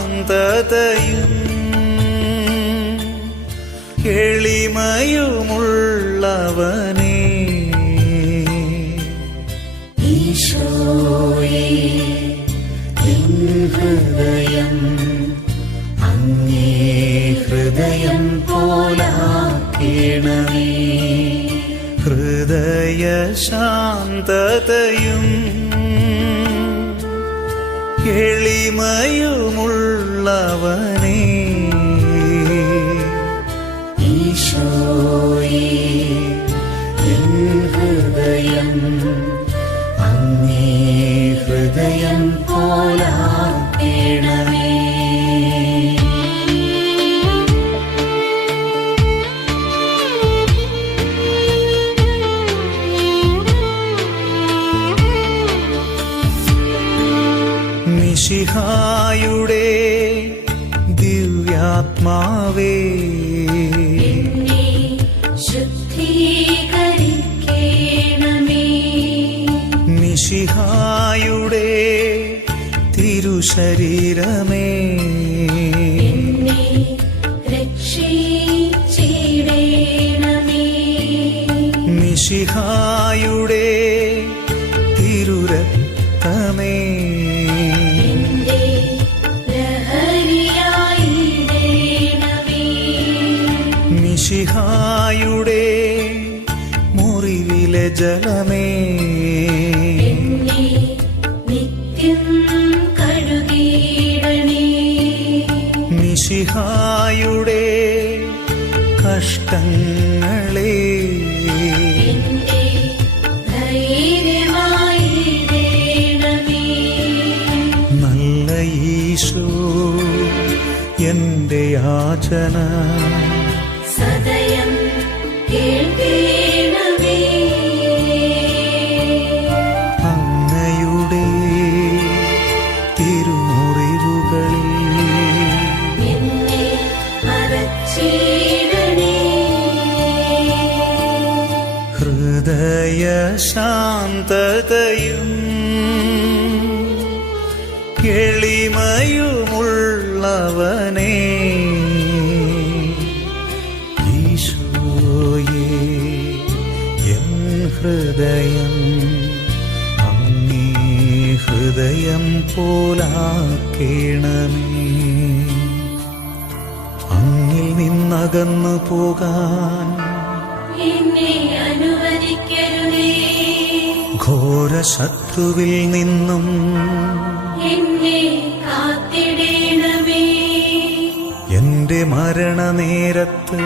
ഹൃദയശാന്തതയും എളിമയുമുള്ളവനേ, ഈശോയേ എൻ ഹൃദയം അങ്ങേ ഹൃദയം പോലാക്കേണമേ. ഹൃദയശാന്തതയും എളിമയുമുള്ളവനേ, ഈശോയേ എൻ ഹൃദയം അങ്ങേ ഹൃദയം പോലാക്കേണമേ. മിശിഹായുടെ ദിവ്യാത്മാവേ, എന്നെ ശുദ്ധീകരിക്കേണമേ. മിശിഹായുടെ തിരുശരീരമേ, എന്നെ രക്ഷിച്ചിടേണമേ. മിശിഹായുടെ തിരുരക്തമേ, എന്റെ ലഹരിയായിടേണമേ. മിശിഹായുടെ മുറിവിലെ ജലമേ, എന്നെ നിത്യം കഴുകിയിടണേ. മിശിഹായുടെ കഷ്ടങ്ങളെ, എന്റെ ധൈര്യമായിടേണമേ. നല്ല ഈശോ എന്റെ യാചന സദയം കേൾക്കേണമേ. അങ്ങയുടെ തിരുമുറിവുകളിൽ എന്നെ മറച്ചിടണേ. ഹൃദയശാന്തതയും എളിമയുമുള്ളവനേ, ഈശോയേ എൻ ഹൃദയം അങ്ങേ ഹൃദയം പോലാക്കേണമേ. അങ്ങിൽ നിന്നകന്നു പോകാൻ എന്നെ അനുവദിക്കരുതേ. ഘോര ശത്രുവിൽ നിന്നും എന്നെ കാത്തിടേണമേ. എന്റെ മരണനേരത്ത്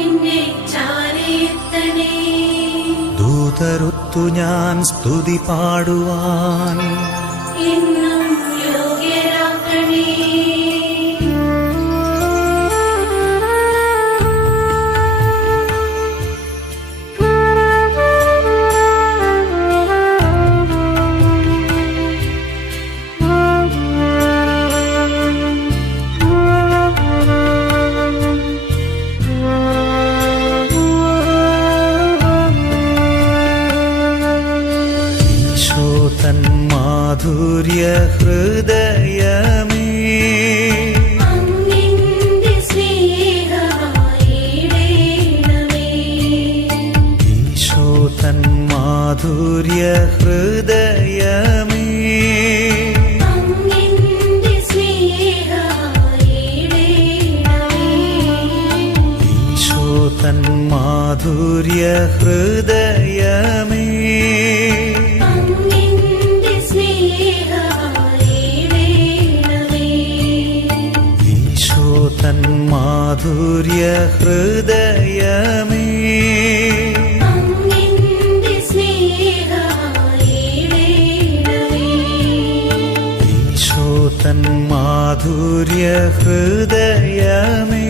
എന്നെ ചാരയെത്തണേ. ദൂതരൊത്തു ഞാൻ സ്തുതി പാടുവാൻ എന്നും യോഗ്യരാക്കണേ. ഈശോ തൻ മാധുര്യ ഹൃദയമേ, അങ്ങിന്റെ സ്നേഹമായിടേണമേ. ഈശോ തൻ മാധുര്യ ഹൃദയമേ, അങ്ങിന്റെ സ്നേഹമായിടേണമേ. ഈശോ തൻ മാധുര്യ ഹൃദയമേ, അങ്ങിന്റെ സ്നേഹമായിടേണമേ. ഈശോ തൻ മാധുര്യ ഹൃദയമേ, അങ്ങിന്റെ സ്നേഹമായിടേണമേ. ഈശോ തൻ മാധുര്യ ഹൃദയമേ,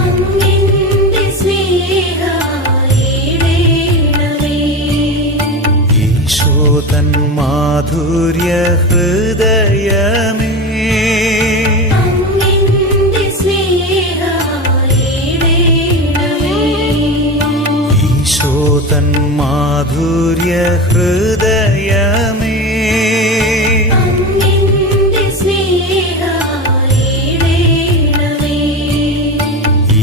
അങ്ങിന്റെ സ്നേഹമായിടേണമേ. ഈശോ തൻ മാധുര്യ ഹൃദയമേ, അങ്ങിന്റെ സ്നേഹമായിടേണമേ. ഈശോ തൻ മാധുര്യ ഹൃദയമേ അങ്ങിന്റെ സ്നേഹമായിടേണമേ.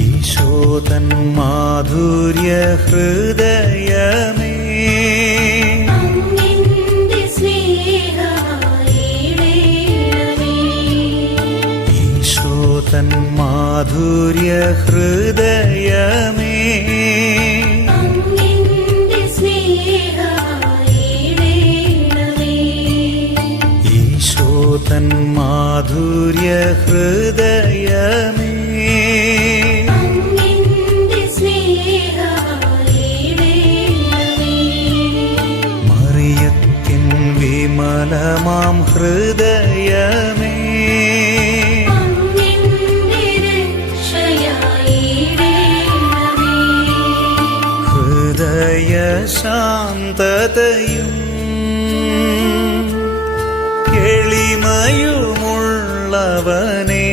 ഈശോതൻ മാധുര്യ ഹൃദയമേ അങ്ങിന്റെ സ്നേഹമായിടേണമേ. ഈശോതൻ മാധുര്യ ഹൃദയമേ അങ്ങിന്റെ സ്നേഹമായിടേണമേ. ഈശോതൻ മാധുര്യ ഹൃദയമേ അങ്ങിന്റെ സ്നേഹമായിടേണമേ. മറിയത്തിൻ വിമലമാം ഹൃദയമേ അങ്ങിന്റെ രക്ഷയായിടേണമേ. ഹൃദയ ശാന്തതയും എളിമയുമുള്ളവനേ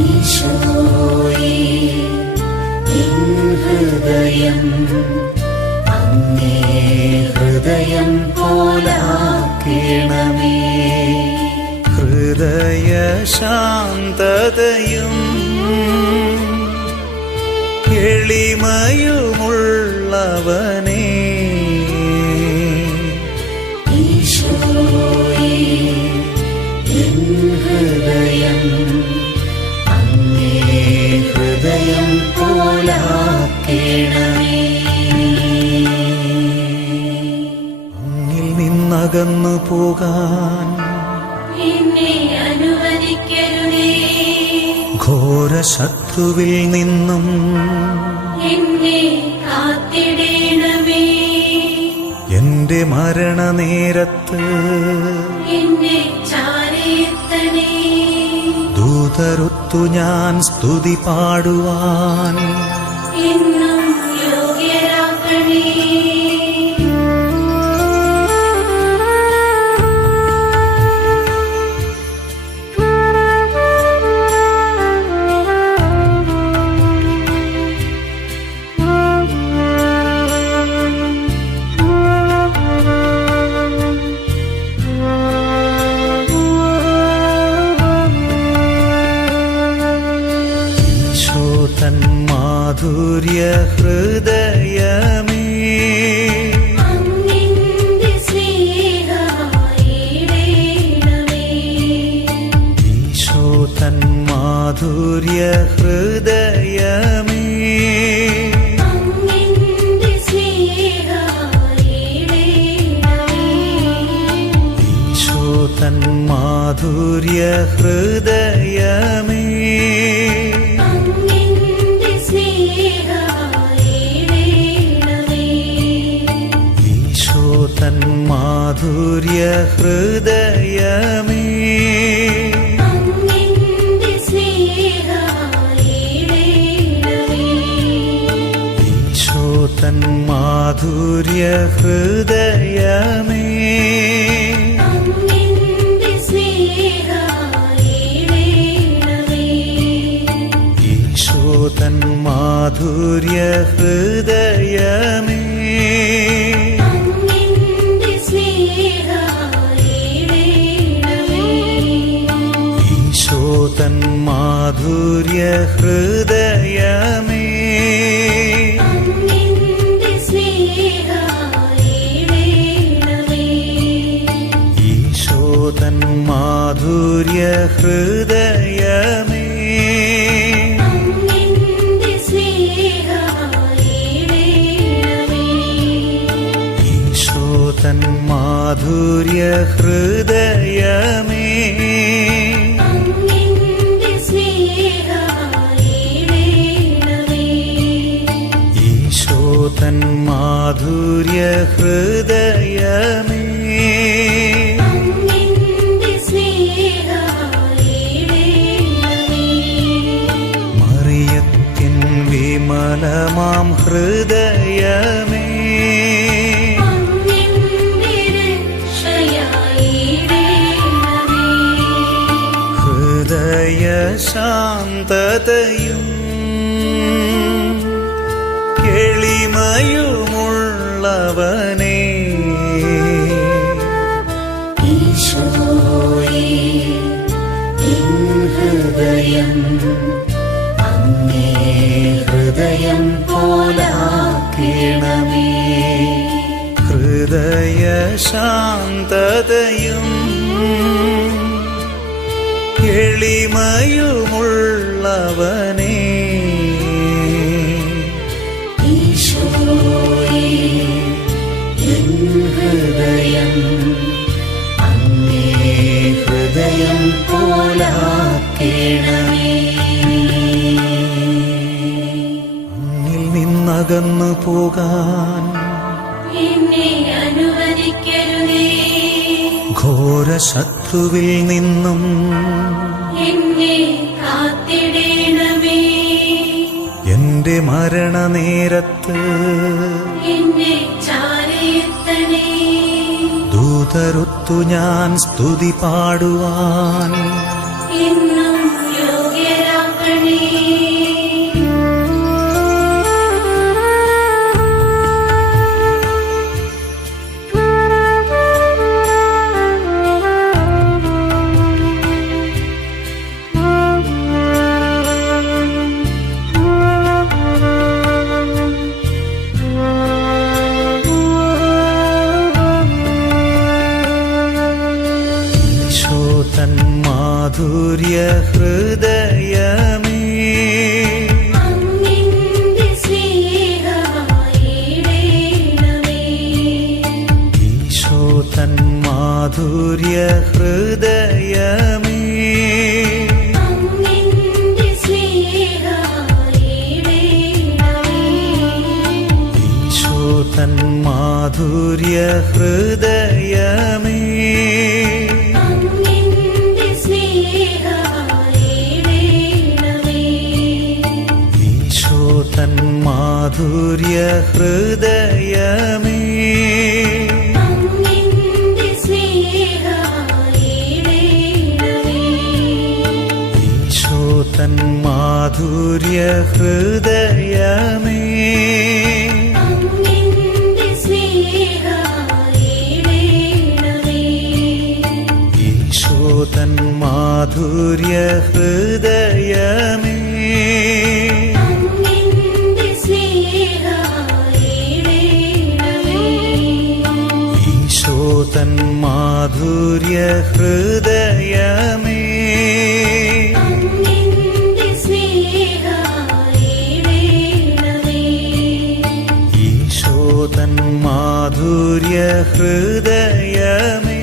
ഈശോയേ, എൻ ഹൃദയം അങ്ങേ ഹൃദയം പോലാക്കണമേ. ഹൃദയ ശാന്തതയും എളിമയുമുള്ളവനേ ഈശോയേ, എൻ ഹൃദയം അങ്ങേ ഹൃദയം പോലാക്കണമേ. അങ്ങിൽ നിന്നകന്നു പോകാൻ എന്നെ അനുവദിക്കരുതേ. ഘോര ശത്രുവിൽ നിന്നും എന്നെ കാത്തിടേണമേ. എന്റെ മരണനേരത്ത് എന്നെ ചാരയെത്തണേ. ദൂതരൊത്തു ഞാൻ സ്തുതി പാടുവാൻ എന്നും യോഗ്യരാക്കണേ. ഈശോതൻ മാധുര്യ ഹൃദയമേ അങ്ങിന്റെ സ്നേഹമായിടേണമേ. ഈശോതൻ മാധുര്യ ഹൃദയമേ അങ്ങിന്റെ സ്നേഹമായിടേണമേ. ഈശോതൻ മാധുര്യ ഹൃദയമേ അങ്ങിന്റെ സ്നേഹമായിടേണമേ. ഈശോതൻ മാധുര്യ ഹൃദയമേ അങ്ങിന്റെ സ്നേഹമായിടേണമേ. ഈശോതൻ മാധുര്യ ഹൃദയമേ അങ്ങിന്റെ സ്നേഹമായിടേണമേ. ഈശോതൻ മാധുര്യ ഹൃദയമേ അങ്ങിന്റെ സ്നേഹമായിടേണമേ. ഈശോതൻ മാധുര്യ ഹൃദയമേ അങ്ങിന്റെ സ്നേഹമായിടേണമേ. ഈശോതൻ മാധുര്യ ഹൃദയമേ അങ്ങിന്റെ സ്നേഹമായിടേണമേ. ഈശോതൻ മാധുര്യ ഹൃദയമേ അങ്ങിന്റെ സ്നേഹമായിടേണമേ. ഈശോതൻ മാധുര്യ ഹൃദയമേ അങ്ങിന്റെ സ്നേഹമായിടേണമേ. മറിയത്തിൻ വിമലമാം ഹൃദയമേ അങ്ങിന്റെ രക്ഷയായിടേണമേ. ഹൃദയ ശാന്തതയും ഈശോയേ എൻ ഹൃദയം അങ്ങേ ഹൃദയം പോലാക്കണമേ. ഹൃദയ ശാന്തതയും എളിമയുമുള്ളവനേ, ഈശോയേ എൻ ഹൃദയം അങ്ങേ ഹൃദയം പോലാക്കണമേ. അങ്ങിൽ നിന്നകന്നു പോകാൻ എന്നെ അനുവദിക്കരുതേ. ഘോര ശത്രുവിൽ നിന്നും എന്നെ കാത്തിടേണമേ. എന്റെ മരണനേരത്ത് എന്നെ ചാരയെത്തണേ. ദൂതരൊത്തു ഞാൻ സ്തുതി പാടുവാൻ എന്നും യോഗ്യരാക്കണേ. തൻ മാധുര്യ ഹൃദയമേ, അങ്ങിന്റെ സ്നേഹമായിടേണമേ. ഈശോ തൻ മാധുര്യ ഹൃദയമേ, അങ്ങിന്റെ സ്നേഹമായിടേണമേ. ഈശോ തൻ മാധുര്യ ഹൃദയമേ, അങ്ങിന്റെ സ്നേഹമായിടേണമേ. ഈശോ തൻ മാധുര്യ ഹൃദയമേ, അങ്ങിന്റെ സ്നേഹമായിടേണമേ. ഈശോ തൻ മാധുര്യ ഹൃദയമേ, അങ്ങിന്റെ സ്നേഹമായിടേണമേ. ഈശോ തൻ മാധുര്യ ഹൃദയമേ, അങ്ങിന്റെ സ്നേഹമായിടേണമേ. ഈശോ തൻ മാധുര്യ ഹൃദയമേ, അങ്ങിന്റെ സ്നേഹമായിടേണമേ. ഈശോ തൻ മാധുര്യ ഹൃദയമേ,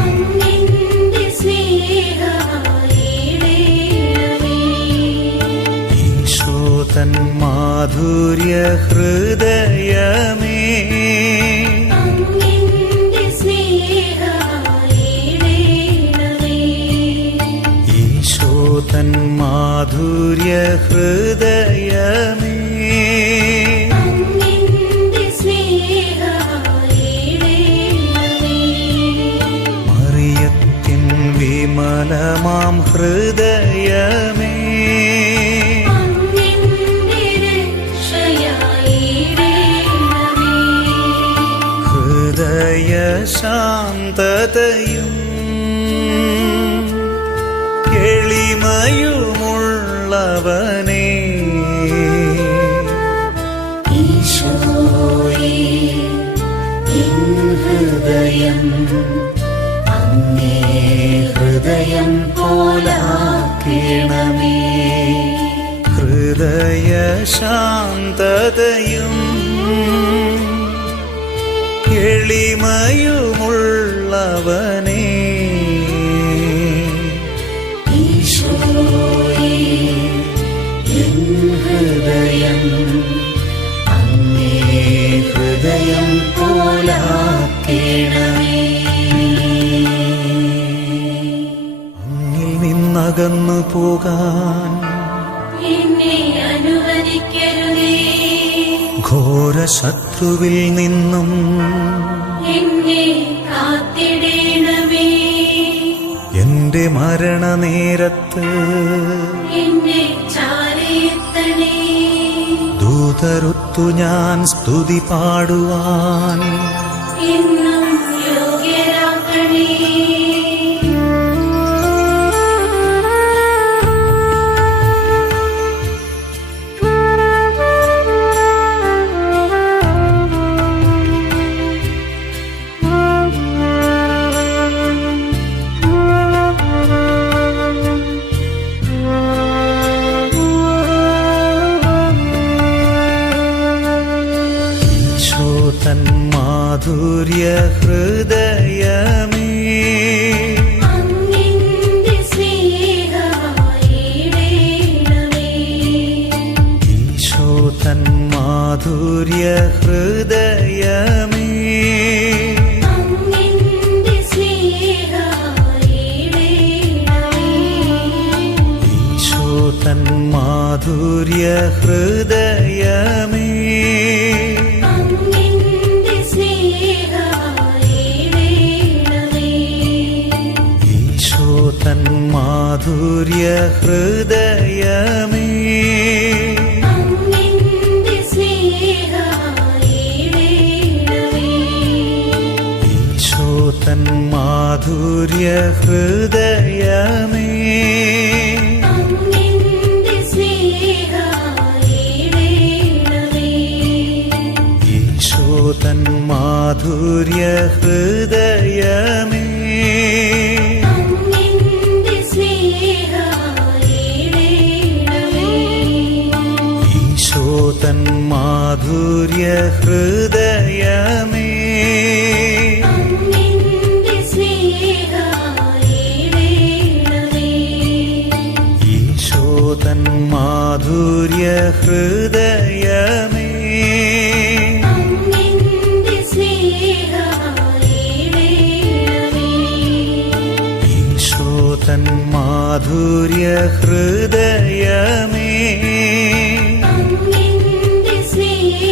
അങ്ങിന്റെ സ്നേഹമായിടേണമേ. ഈശോ തൻ മാധുര്യ ഹൃദയമേ, അങ്ങിന്റെ സ്നേഹമായിടേണമേ. ഈശോ തൻ മാധുര്യ ഹൃദയമേ, അങ്ങിന്റെ സ്നേഹമായിടേണമേ. മറിയത്തിൻ വിമലമാം ഹൃദയമേ, അങ്ങിന്റെ രക്ഷയായിടേണമേ. ഹൃദയ ശാന്തതയും എളിമയുമുള്ളവനേ, ഈശോയേ എൻ ഹൃദയം അങ്ങേ ഹൃദയം പോലാക്കണമേ. ഹൃദയ ശാന്തതയും എളിമയുമുള്ളവനേ, ഈശോയേ എൻ ഹൃദയം അങ്ങേ ഹൃദയം പോലാക്കണമേ. അങ്ങിൽ നിന്നകന്നു പോകാൻ എന്നെ അനുവദിക്കരുതേ. ഘോര ശത്രുവിൽ നിന്നും എന്നെ കാത്തിടേണമേ. എന്റെ മരണനേരത്ത് എന്നെ ചാരയെത്തണേ. ദൂതരൊത്തു ഞാൻ സ്തുതി പാടുവാൻ എന്നും യോഗ്യരാക്കണേ. തൻ മാധുര്യ ഹൃദയമേ അങ്ങിന്റെ സ്നേഹമായിടേണമേ. ഈശോ തൻ മാധുര്യ ഹൃദയമേ അങ്ങിന്റെ സ്നേഹമായിടേണമേ. ഈശോ തൻ മാധുര്യ ഹൃദയമേ അങ്ങിന്റെ സ്നേഹമായിടേണമേ. ഈശോ തൻ മാധുര്യ ഹൃദയമേ അങ്ങിന്റെ സ്നേഹമായിടേണമേ. ഈശോ തൻ മാധുര്യ ഹൃദയമേ അങ്ങിന്റെ സ്നേഹമായിടേണമേ. ഈശോ തൻ മാധുര്യ ഹൃദയമേ അങ്ങിന്റെ സ്നേഹമായിടേണമേ. ഈശോ തൻ മാധുര്യ ഹൃദയമേ അങ്ങിന്റെ സ്നേഹമായിടേണമേ. ഈശോ തൻ മാധുര്യ ഹൃദയമേ അങ്ങിന്റെ സ്നേഹമായിടേണമേ. ഈശോ തൻ മാധുര്യ ഹൃദയമേ അങ്ങിന്റെ സ്നേഹമായിടേണമേ.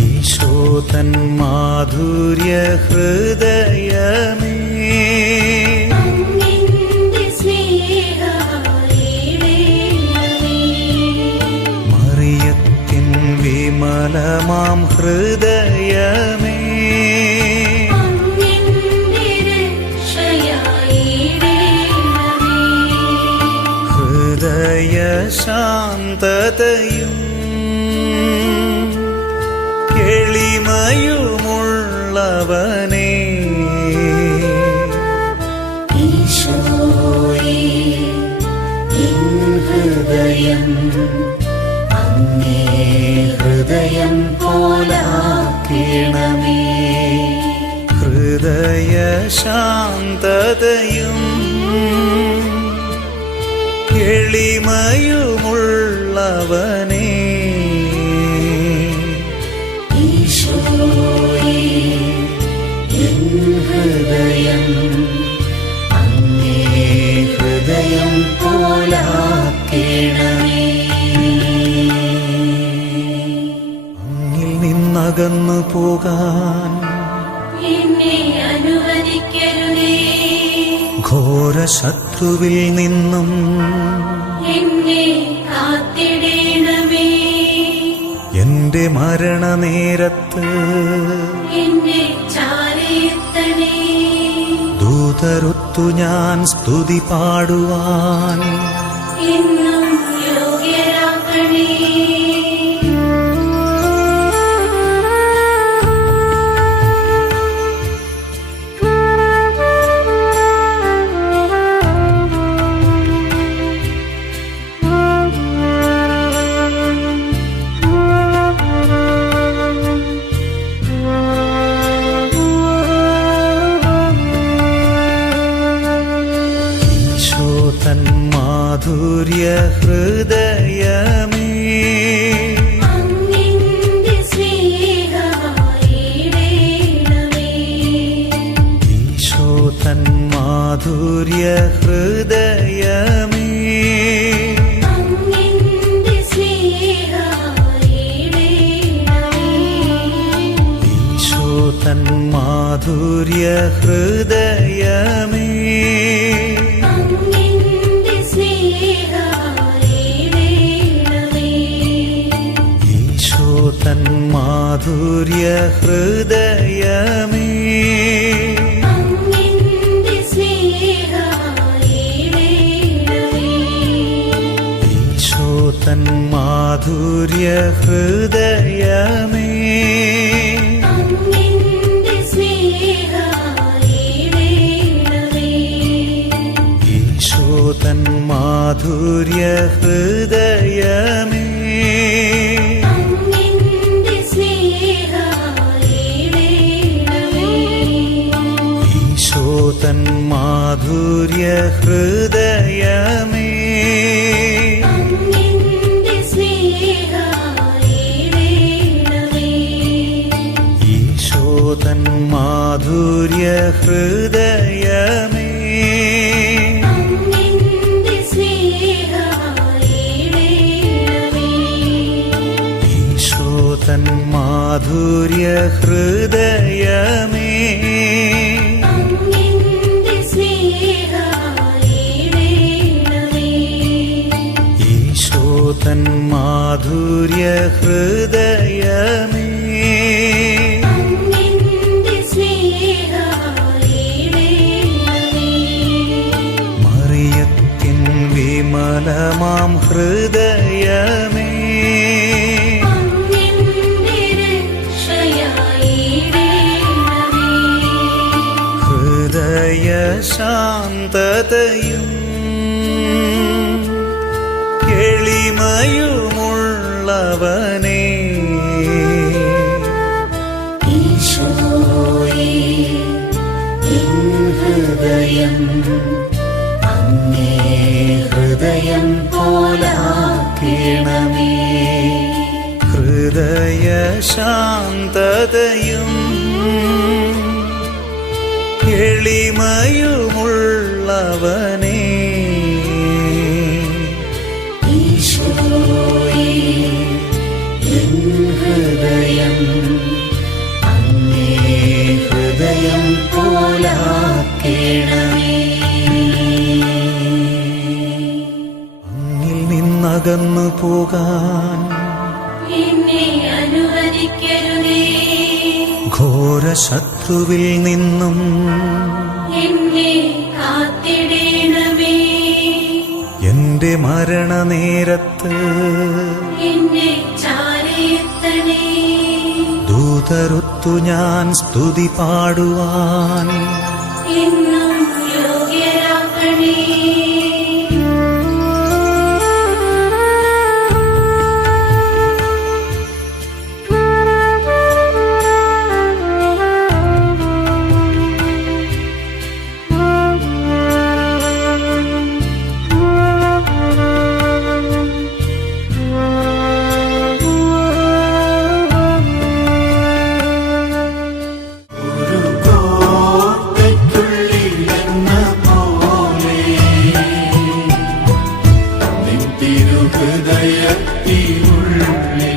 ഈശോ തൻ മാധുര്യ ഹൃദയമേ അങ്ങിന്റെ സ്നേഹമായിടേണമേ. മറിയത്തിൻ വിമലമാം ഹൃദയമേ അങ്ങിന്റെ രക്ഷയായിടേണമേ. ഹൃദയ ശാന്തതയും എളിമയുമുള്ളവനേ ഈശോയേ, എൻ ഹൃദയം അങ്ങേ ഹൃദയം പോലാക്കണമേ. ഹൃദയ ശാന്തതയും എളിമയുമുള്ളവനേ ഈശോയേ, എൻ ഹൃദയം അങ്ങേ ഹൃദയം പോലാക്കണമേ. അങ്ങിൽ നിന്നകന്നു പോകാൻ എന്നെ അനുവദിക്കരുതേ. ഘോര ശത്രുവിൽ നിന്നും എന്നെ കാത്തിടേണമേ. എന്റെ മരണനേരത്ത് എന്നെ ചാരയെത്തണേ. ദൂതരൊത്തു ഞാൻ സ്തുതി പാടുവാൻ എന്നും യോഗ്യരാക്കണേ. ഈശോ തൻ മാധുര്യ ഹൃദയമേ അങ്ങിന്റെ സ്നേഹമായിടേണമേ. ഈശോ തൻ മാധുര്യ ഹൃദയമേ അങ്ങിന്റെ സ്നേഹമായിടേണമേ. ഈശോ തൻ മാധുര്യ ഹൃദയമേ അങ്ങിന്റെ സ്നേഹമായിടേണമേ. മാധുര്യ ഹൃദയമേ അങ്ങിന്റെ സ്നേഹമായിടേണമേ. ഈശോ തൻ മാധുര്യ ഹൃദയമേ അങ്ങിന്റെ സ്നേഹമായിടേണമേ. ഈശോ തൻ മാധുര്യ ഹൃദയമേ അങ്ങിന്റെ സ്നേഹമായിടേണമേ. ഈശോ തൻ മാധുര്യ ഹൃദയമേ അങ്ങിന്റെ സ്നേഹമായിടേണമേ. ഈശോ തൻ മാധുര്യ ഹൃദയമേ അങ്ങിന്റെ സ്നേഹമായിടേണമേ. ഈശോ തൻ മാധുര്യ ഹൃദയമേ അങ്ങിന്റെ സ്നേഹമായിടേണമേ. ഈശോ തൻ മാധുര്യ ഹൃദയമേ അങ്ങിന്റെ സ്നേഹമായിടേണമേ. മറിയത്തിൻ വിമലമാം ഹൃദയമേ അങ്ങിന്റെ രക്ഷയായിടേണമേ. ഹൃദയ ശാന്തതയും എളിമയുമുള്ളവനേ ഈശോയേ, എൻ ഹൃദയം അങ്ങേ ഹൃദയം പോലാക്കണമേ. ഹൃദയ ശാന്തതയും എളിമയുമുള്ളവനേ ഈശോയേ, എൻ ഹൃദയം അങ്ങേ ഹൃദയം പോലാക്കണമേ. അങ്ങിൽ നിന്നകന്നു പോകാൻ എന്നെ അനുവദിക്കരുതേ. ഘോര ശത്രുവിൽ നിന്നും എന്നെ കാത്തിടേണമേ. എന്റെ മരണനേരത്ത് എന്നെ ചാരയെത്തണേ. ദൂതരൊത്തു ഞാൻ സ്തുതി പാടുവാൻ എന്നും യോഗ്യരാക്കണേ. തിരുഹൃദയത്തിനുള്ളിൽ